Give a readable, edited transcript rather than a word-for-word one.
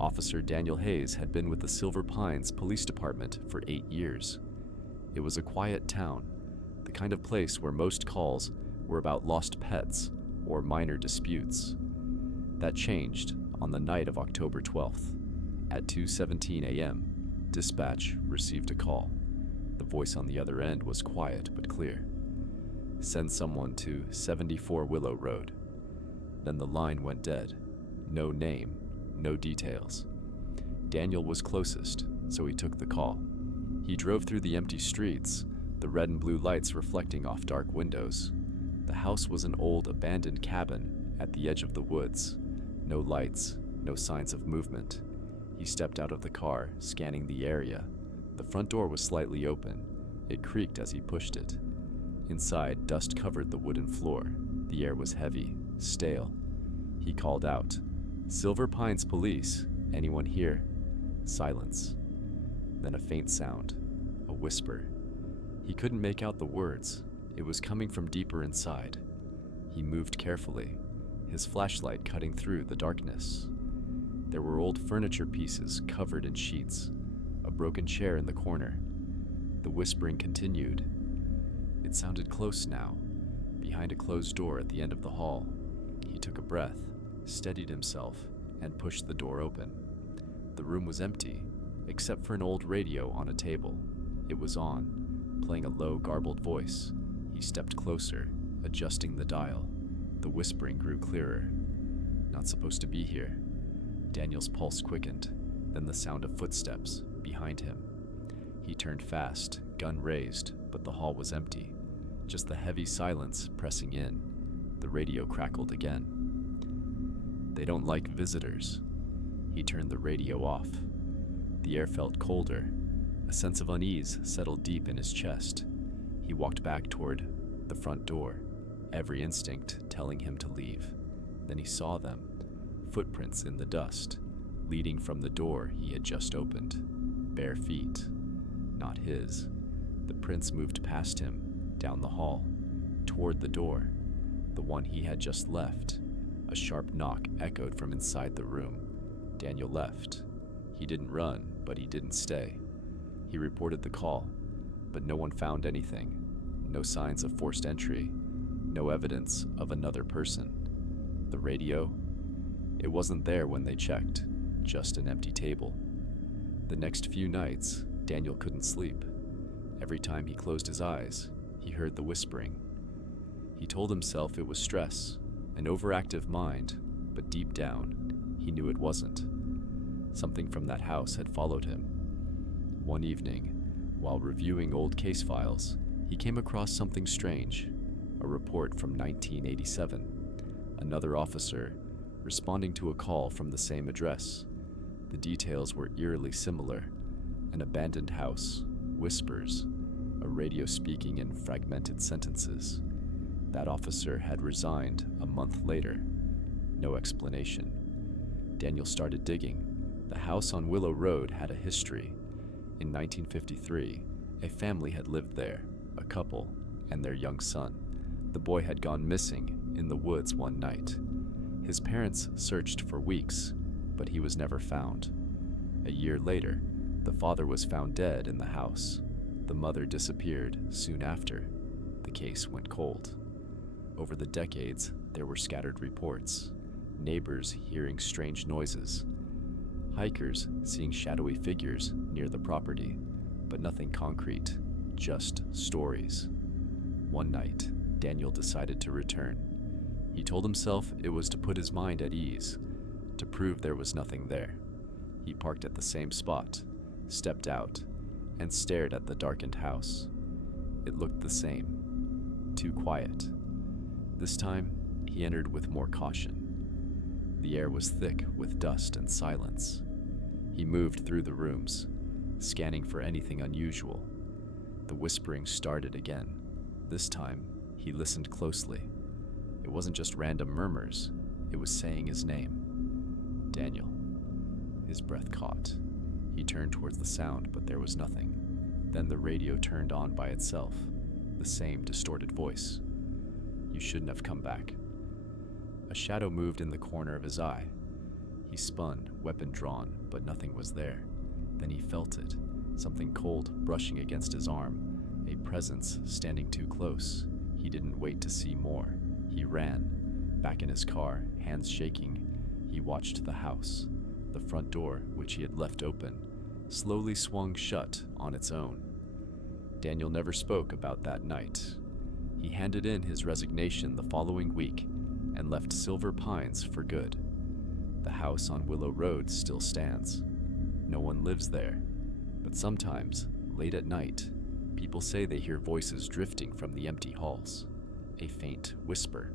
Officer Daniel Hayes had been with the Silver Pines Police Department for 8 years. It was a quiet town, the kind of place where most calls were about lost pets or minor disputes. That changed on the night of October 12th. At 2:17 a.m., dispatch received a call. The voice on the other end was quiet but clear. "Send someone to 74 Willow Road." Then the line went dead. No name, no details. Daniel was closest, so he took the call. He drove through the empty streets, the red and blue lights reflecting off dark windows. The house was an old abandoned cabin at the edge of the woods. No lights, no signs of movement. He stepped out of the car, scanning the area. The front door was slightly open. It creaked as he pushed it. Inside, dust covered the wooden floor. The air was heavy, stale. He called out, "Silver Pines Police, anyone here?" Silence. Then a faint sound, a whisper. He couldn't make out the words. It was coming from deeper inside. He moved carefully, his flashlight cutting through the darkness. There were old furniture pieces covered in sheets, a broken chair in the corner. The whispering continued. It sounded close now, behind a closed door at the end of the hall. He took a breath, steadied himself, and pushed the door open. The room was empty, except for an old radio on a table. It was on, playing a low, garbled voice. He stepped closer, adjusting the dial. The whispering grew clearer. "Not supposed to be here." Daniel's pulse quickened, then the sound of footsteps behind him. He turned fast, gun raised, but the hall was empty. Just the heavy silence pressing in. The radio crackled again. "They don't like visitors." He turned the radio off. The air felt colder. A sense of unease settled deep in his chest. He walked back toward the front door, every instinct telling him to leave. Then he saw them, footprints in the dust, leading from the door he had just opened. Bare feet. Not his. The prints moved past him, down the hall, toward the door, the one he had just left. A sharp knock echoed from inside the room. Daniel left. He didn't run, but he didn't stay. He reported the call, but no one found anything. No signs of forced entry. No evidence of another person. The radio? It wasn't there when they checked, just an empty table. The next few nights, Daniel couldn't sleep. Every time he closed his eyes, he heard the whispering. He told himself it was stress, an overactive mind, but deep down, he knew it wasn't. Something from that house had followed him. One evening, while reviewing old case files, he came across something strange, a report from 1987. Another officer responding to a call from the same address. The details were eerily similar. An abandoned house, whispers, a radio speaking in fragmented sentences. That officer had resigned a month later. No explanation. Daniel started digging. The house on Willow Road had a history. In 1953, a family had lived there, a couple and their young son. The boy had gone missing in the woods one night. His parents searched for weeks, but he was never found. A year later, the father was found dead in the house. The mother disappeared soon after. The case went cold. Over the decades, there were scattered reports. Neighbors hearing strange noises. Hikers seeing shadowy figures near the property, but nothing concrete, just stories. One night, Daniel decided to return. He told himself it was to put his mind at ease, to prove there was nothing there. He parked at the same spot, stepped out, and stared at the darkened house. It looked the same, too quiet. This time, he entered with more caution. The air was thick with dust and silence. He moved through the rooms, scanning for anything unusual. The whispering started again. This time, he listened closely. It wasn't just random murmurs, it was saying his name. Daniel. His breath caught. He turned towards the sound, but there was nothing. Then the radio turned on by itself, the same distorted voice. "You shouldn't have come back." A shadow moved in the corner of his eye. He spun, weapon drawn, but nothing was there. Then he felt it, something cold brushing against his arm, a presence standing too close. He didn't wait to see more. He ran. Back in his car, hands shaking, he watched the house. The front door, which he had left open, slowly swung shut on its own. Daniel never spoke about that night. He handed in his resignation the following week and left Silver Pines for good. The house on Willow Road still stands. No one lives there, but sometimes, late at night, people say they hear voices drifting from the empty halls, a faint whisper.